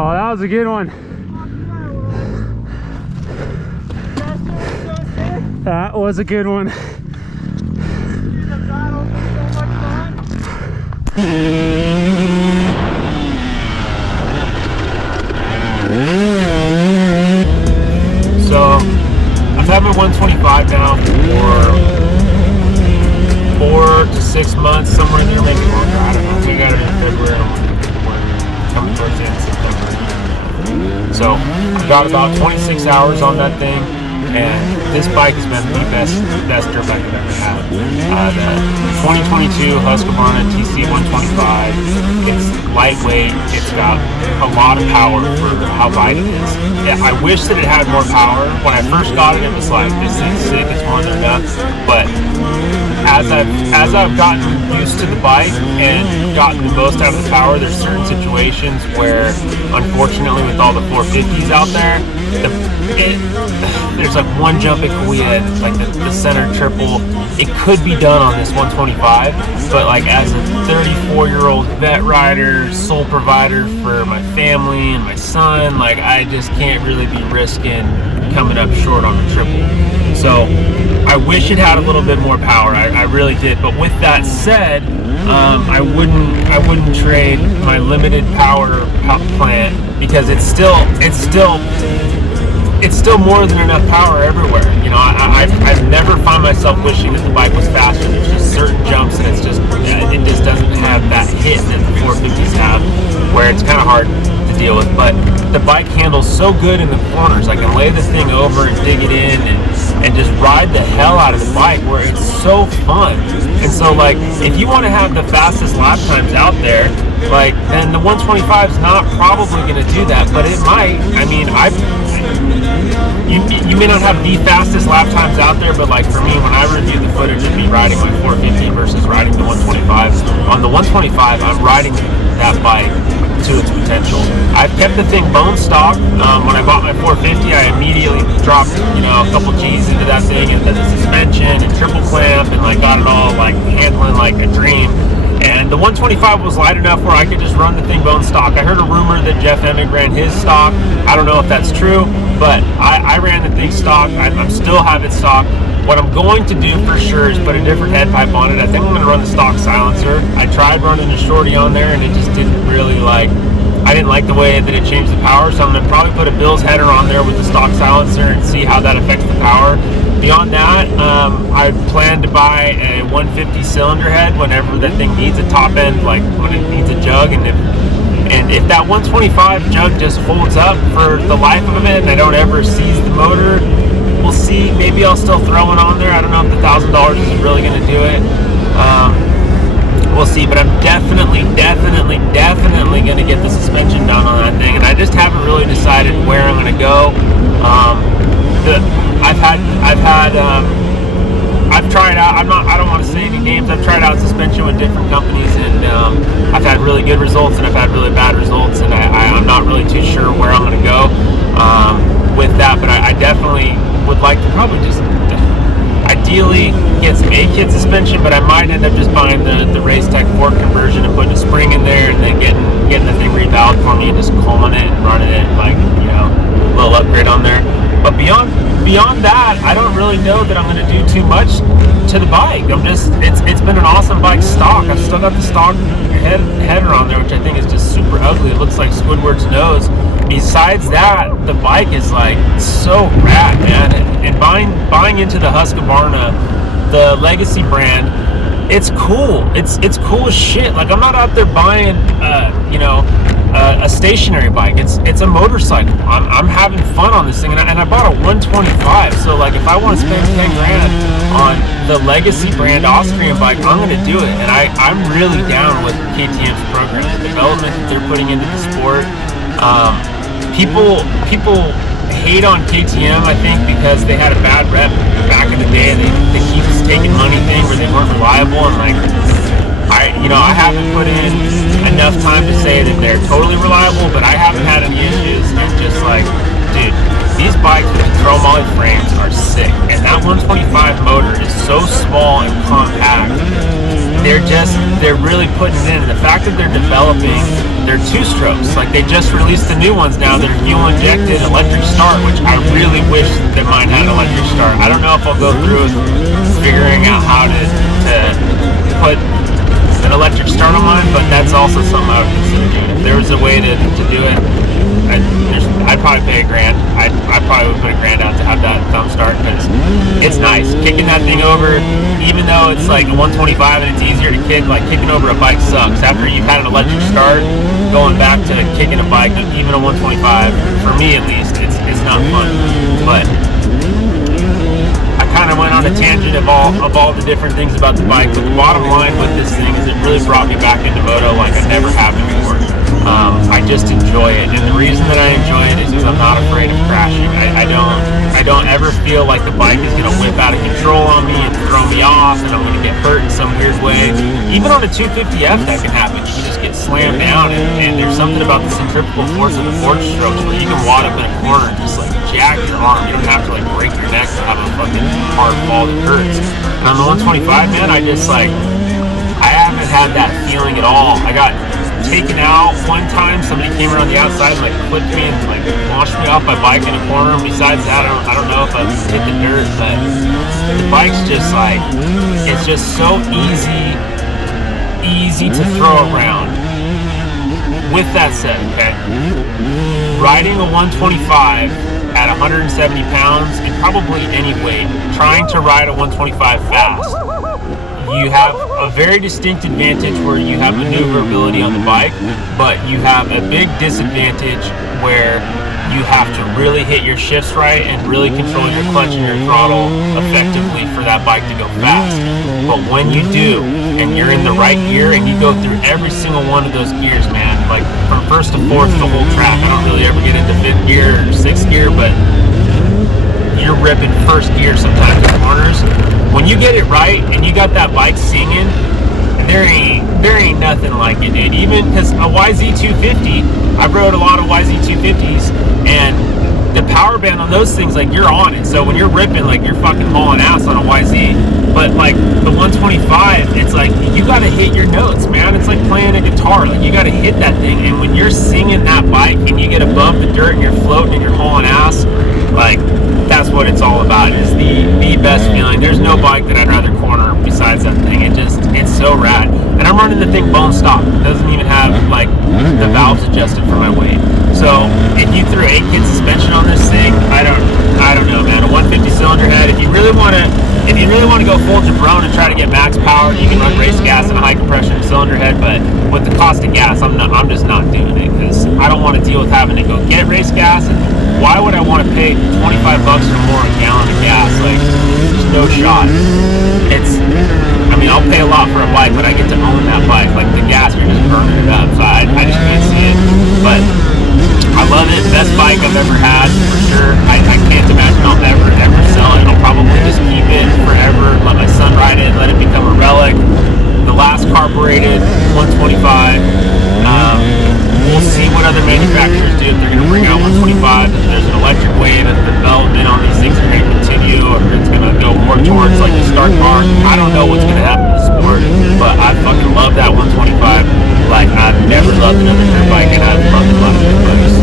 Oh, that was a good one. That was a good one. So I've had my 125 now for 4 to 6 months, somewhere in there, maybe longer. I don't know. We got it in February. We're coming towards the end of September. So I've got about 26 hours on that thing, and this bike has been the best dirt bike I've ever had. The 2022 Husqvarna TC 125. It's lightweight. It's got a lot of power for how light it is. Yeah, I wish that it had more power. When I first got it, it was like, this thing's sick. It's more than enough. But as I've gotten used to the bike and gotten the most out of the power, there's certain situations where, unfortunately, with all the 450s out there, there's like one jump at Cahuilla, like the center triple. It could be done on this 125, but like as a 34-year-old vet rider, sole provider for my family and my son, like I just can't really be risking coming up short on the triple. So I wish it had a little bit more power. I really did. But with that said, I wouldn't trade my limited power plant, because it's still more than enough power everywhere. You know, I've never found myself wishing that the bike was faster. There's just certain jumps, and it just doesn't have that hit that the 450s have, where it's kind of hard to deal with. But the bike handles so good in the corners. I can lay the thing over and dig it in and just ride the hell out of the bike, where it's so fun. And so, like, if you want to have the fastest lap times out there, like, then the 125 is not probably going to do that, but it might. I mean, you may not have the fastest lap times out there, but like for me, when I review the footage of me riding my 450 versus riding the 125, on the 125, I'm riding that bike to its potential. I've kept the thing bone stock. When I bought my 450, I immediately dropped, you know, a couple G's into that thing, and then the suspension and triple clamp, and like got it all like handling like a dream. And the 125 was light enough where I could just run the thing bone stock. I heard a rumor that Jeff Emig ran his stock. I don't know if that's true, but I ran the thing stock. I still have it stock. What I'm going to do for sure is put a different head pipe on it. I think I'm going to run the stock silencer. I tried running a shorty on there, and it just didn't really I didn't like the way that it changed the power, so I'm going to probably put a Bill's header on there with the stock silencer and see how that affects the power. Beyond that, I plan to buy a 150 cylinder head whenever that thing needs a top end, like when it needs a jug, and if that 125 jug just holds up for the life of it and I don't ever seize the motor, we'll see. Maybe I'll still throw it on there. I don't know if the $1,000 is really going to do it. We'll see, but I'm definitely going to get the suspension down on that thing, and I just haven't really decided where I'm going to go. I've tried out. I don't want to say any names. I've tried out suspension with different companies, and I've had really good results, and I've had really bad results, and I'm not really too sure where I'm going to go with that. But I definitely would like to probably just ideally get some A-kit suspension, but I might end up just buying the Race Tech fork conversion and putting a spring in there, and then getting the thing revalved for me and just combing it and running it, like, you know, a little upgrade on there. But beyond that, I don't really know that I'm going to do too much to the bike. It's been an awesome bike stock. I've still got the stock header on there, which I think is just super ugly. It looks like Squidward's nose. Besides that, the bike is like so rad, man. And buying into the Husqvarna, the Legacy brand, it's cool. It's cool as shit. Like, I'm not out there buying, a stationary bike. It's a motorcycle. I'm having fun on this thing, and I bought a 125. So like, if I want to spend 10 grand on the Legacy brand Austrian bike, I'm going to do it. And I'm really down with KTM's program, the development that they're putting into the sport. People hate on KTM, I think, because they had a bad rep back in the day. They keep this taking money thing where they weren't reliable, and like, I haven't put in enough time to say that they're totally reliable, but I haven't had any issues. And just like, dude, these bikes with the chromoly frames are sick, and that 125 motor is so small and compact. They're really putting it in. And the fact that they're developing their two-strokes, like they just released the new ones now that are fuel-injected electric start, which I really wish that mine had an electric start. I don't know if I'll go through with figuring out how to put an electric start on mine, but that's also something I would consider doing. If there was a way to do it, I'd probably pay $1,000. I probably would put $1,000 out to have that thumb start, because it's nice kicking that thing over. Even though it's like a 125 and it's easier to kick, like kicking over a bike sucks. After you've had an electric start, going back to kicking a bike, even a 125, for me at least, it's not fun. But I kind of went on a tangent of all the different things about the bike, but the bottom line with this thing is it really brought me back into moto like I never have before. I just enjoy it, and the reason that I enjoy it is because I'm not afraid of crashing. I don't ever feel like the bike is going to whip out of control on me and throw me off, and I'm going to get hurt in some weird way. Even on a 250F that can happen. You can just get slammed down, and there's something about the centrifugal force of the fork strokes where you can wad up in a corner and just like jack your arm. You don't have to like break your neck to have a fucking hard fall that hurts. And on the 125, man, I haven't had that feeling at all. I got taken out one time. Somebody came around the outside and like clipped me and like launched me off my bike in a corner. And besides that, I don't know if I've hit the dirt, but the bike's just like, it's just so easy to throw around. With that said, okay, riding a 125 at 170 pounds and probably any weight, trying to ride a 125 fast, you have a very distinct advantage where you have maneuverability on the bike, but you have a big disadvantage where you have to really hit your shifts right and really control your clutch and your throttle effectively for that bike to go fast. But when you do, and you're in the right gear and you go through every single one of those gears, man, like from first to fourth, the whole track. I don't really ever get into fifth gear or sixth gear, but you're ripping first gear sometimes in corners. When you get it right and you got that bike singing, there ain't nothing like it, dude. Even because a YZ250, I've rode a lot of YZ250s, and the power band on those things, like you're on it. So when you're ripping, like you're fucking hauling ass on a YZ. But like the 125, it's like you gotta hit your notes, man. It's like playing a guitar. Like you gotta hit that thing. And when you're singing that bike and you get above the dirt and you're floating and you're hauling ass, like that's what it's all about. It's the best feeling. There's no bike that I'd rather corner besides that thing. It's so rad. And I'm running the thing bone stock. It doesn't even have like the valves adjusted for my weight. So if you threw 8-kit suspension on this thing, I don't know, man. A 150 cylinder head. If you really want to go full jabron and try to get max power, you can run race gas and a high compression cylinder head. But with the cost of gas, I'm just not doing it, because I don't want to deal with having to go get race gas. And why would I want to pay $25 or more a gallon of gas? Like, there's no shot. I'll pay a lot for a bike, but I get to own that bike. Like the gas, you're just burning it up. So I just can't see it. But I love it. Best bike I've ever had, for sure. I can't imagine I'll ever sell it. I'll probably just keep it forever, let my son ride it, let it become a relic. The last carbureted 125. We'll see what other manufacturers do if they're going to bring out 125. If there's an electric wave and the development on these things are going to continue, or if it's going to go more towards like the start car. I don't know what's going to happen to the sport, but I fucking love that 125. Like I've never loved another dirt bike, and I've loved a lot of dirt bikes.